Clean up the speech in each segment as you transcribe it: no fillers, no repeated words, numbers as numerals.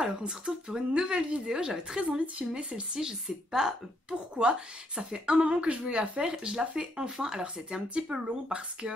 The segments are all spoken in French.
alors on se retrouve pour une nouvelle vidéo. J'avais très envie de filmer celle-ci, je sais pas pourquoi. Ça fait un moment que je voulais la faire, je la fais enfin. Alors c'était un petit peu long parce que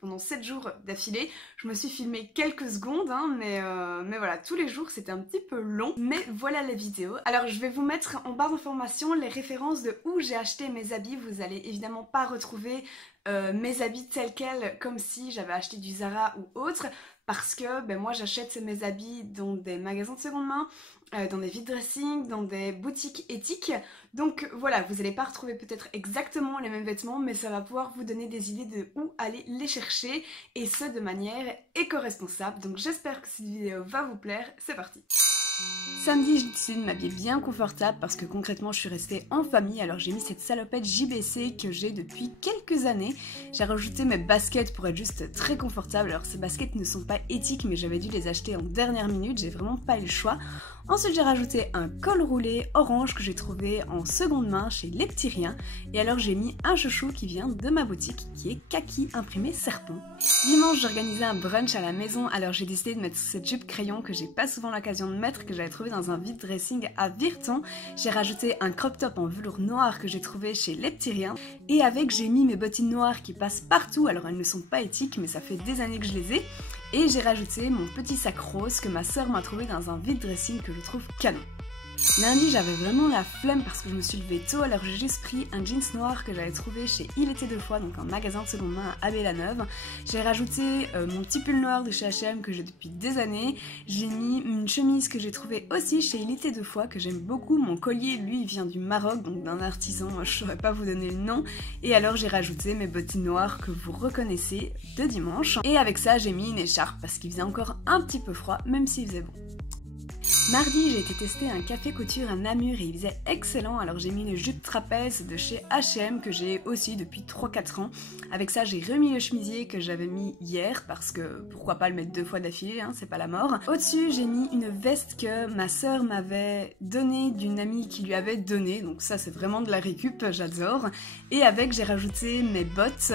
pendant 7 jours d'affilée, je me suis filmé quelques secondes, hein, mais voilà, tous les jours c'était un petit peu long. Mais voilà la vidéo. Alors je vais vous mettre en barre d'informations les références de où j'ai acheté mes habits. Vous allez évidemment pas retrouver mes habits tels quels comme si j'avais acheté du Zara ou autre, parce que moi j'achète mes habits dans des magasins de seconde main, dans des vide dressing, dans des boutiques éthiques. Donc voilà, vous n'allez pas retrouver peut-être exactement les mêmes vêtements, mais ça va pouvoir vous donner des idées de où aller les chercher, et ce de manière éco-responsable. Donc j'espère que cette vidéo va vous plaire, c'est parti. Samedi, j'ai décidé de m'habiller bien confortable parce que concrètement je suis restée en famille, alors j'ai mis cette salopette JBC que j'ai depuis quelques années. J'ai rajouté mes baskets pour être juste très confortable. Alors ces baskets ne sont pas éthiques, mais j'avais dû les acheter en dernière minute, j'ai vraiment pas eu le choix. Ensuite j'ai rajouté un col roulé orange que j'ai trouvé en seconde main chez Les Petits Riens. Et alors j'ai mis un chouchou qui vient de ma boutique qui est kaki imprimé serpent. Dimanche j'ai organisé un brunch à la maison, alors j'ai décidé de mettre cette jupe crayon que j'ai pas souvent l'occasion de mettre, que j'avais trouvé dans un vide dressing à Virton. J'ai rajouté un crop top en velours noir que j'ai trouvé chez Les Petits Riens. Et avec j'ai mis mes bottines noires qui passent partout, alors elles ne sont pas éthiques mais ça fait des années que je les ai. Et j'ai rajouté mon petit sac rose que ma soeur m'a trouvé dans un vide dressing que je trouve canon. Lundi j'avais vraiment la flemme parce que je me suis levée tôt, alors j'ai juste pris un jeans noir que j'avais trouvé chez Il était deux fois, donc un magasin de seconde main à Abbé-la-Neuve. J'ai rajouté mon petit pull noir de chez H&M que j'ai depuis des années. J'ai mis une chemise que j'ai trouvée aussi chez Il était deux fois, que j'aime beaucoup. Mon collier lui vient du Maroc, donc d'un artisan, je saurais pas vous donner le nom. Et alors j'ai rajouté mes bottines noires que vous reconnaissez de dimanche. Et avec ça j'ai mis une écharpe parce qu'il faisait encore un petit peu froid, même s'il faisait bon. Mardi, j'ai été tester un café couture à Namur et il faisait excellent, alors j'ai mis une jupe trapèze de chez H&M que j'ai aussi depuis 3-4 ans. Avec ça, j'ai remis le chemisier que j'avais mis hier parce que pourquoi pas le mettre 2 fois d'affilée, hein, c'est pas la mort. Au-dessus, j'ai mis une veste que ma soeur m'avait donnée d'une amie qui lui avait donné, donc ça c'est vraiment de la récup, j'adore. Et avec, j'ai rajouté mes bottes.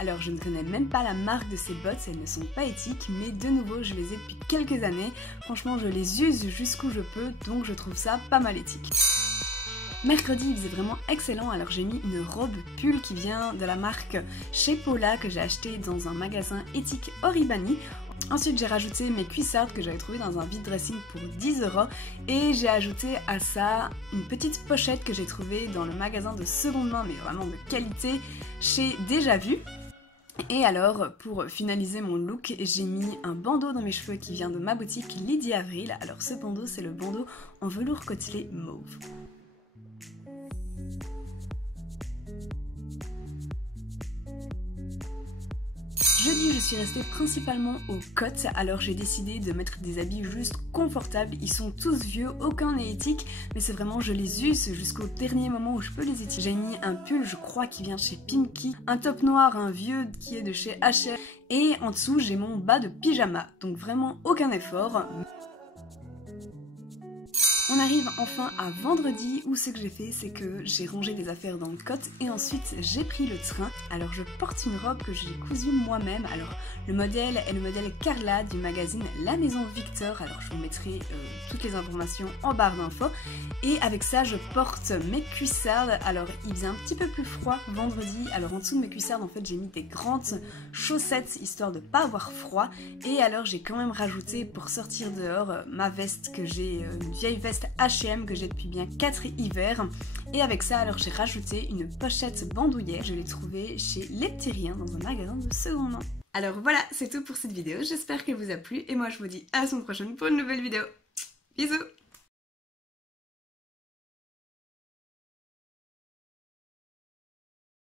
Alors je ne connais même pas la marque de ces bottes, elles ne sont pas éthiques, mais de nouveau je les ai depuis quelques années. Franchement je les use jusqu'où je peux, donc je trouve ça pas mal éthique. Mercredi il faisait vraiment excellent, alors j'ai mis une robe pull qui vient de la marque Chez Paula que j'ai acheté dans un magasin éthique Oribani. Ensuite j'ai rajouté mes cuissardes que j'avais trouvées dans un vide dressing pour 10 € et j'ai ajouté à ça une petite pochette que j'ai trouvée dans le magasin de seconde main, mais vraiment de qualité, chez Déjà Vu. Et alors, pour finaliser mon look, j'ai mis un bandeau dans mes cheveux qui vient de ma boutique Lydie Avril. Alors ce bandeau, c'est le bandeau en velours côtelé mauve. Jeudi, je suis restée principalement au cotes, alors j'ai décidé de mettre des habits juste confortables. Ils sont tous vieux, aucun n'est éthique, mais c'est vraiment, je les use jusqu'au dernier moment où je peux les utiliser. J'ai mis un pull, je crois, qui vient de chez Pimki, un top noir, un vieux qui est de chez H&M, et en dessous, j'ai mon bas de pyjama, donc vraiment aucun effort. On arrive enfin à vendredi où ce que j'ai fait c'est que j'ai rangé des affaires dans le cote et ensuite j'ai pris le train. Alors je porte une robe que j'ai cousue moi-même. Alors le modèle est le modèle Carla du magazine La Maison Victor. Alors je vous mettrai toutes les informations en barre d'infos. Et avec ça je porte mes cuissardes. Alors il faisait un petit peu plus froid vendredi. Alors en dessous de mes cuissardes en fait j'ai mis des grandes chaussettes histoire de pas avoir froid. Et alors j'ai quand même rajouté pour sortir dehors ma veste que j'ai, une vieille veste H&M que j'ai depuis bien 4 hivers. Et avec ça alors j'ai rajouté une pochette bandoulière. Je l'ai trouvée chez Les Petits Riens dans un magasin de seconde main. Alors voilà, c'est tout pour cette vidéo. J'espère qu'elle vous a plu et moi je vous dis à la semaine prochaine pour une nouvelle vidéo. Bisous!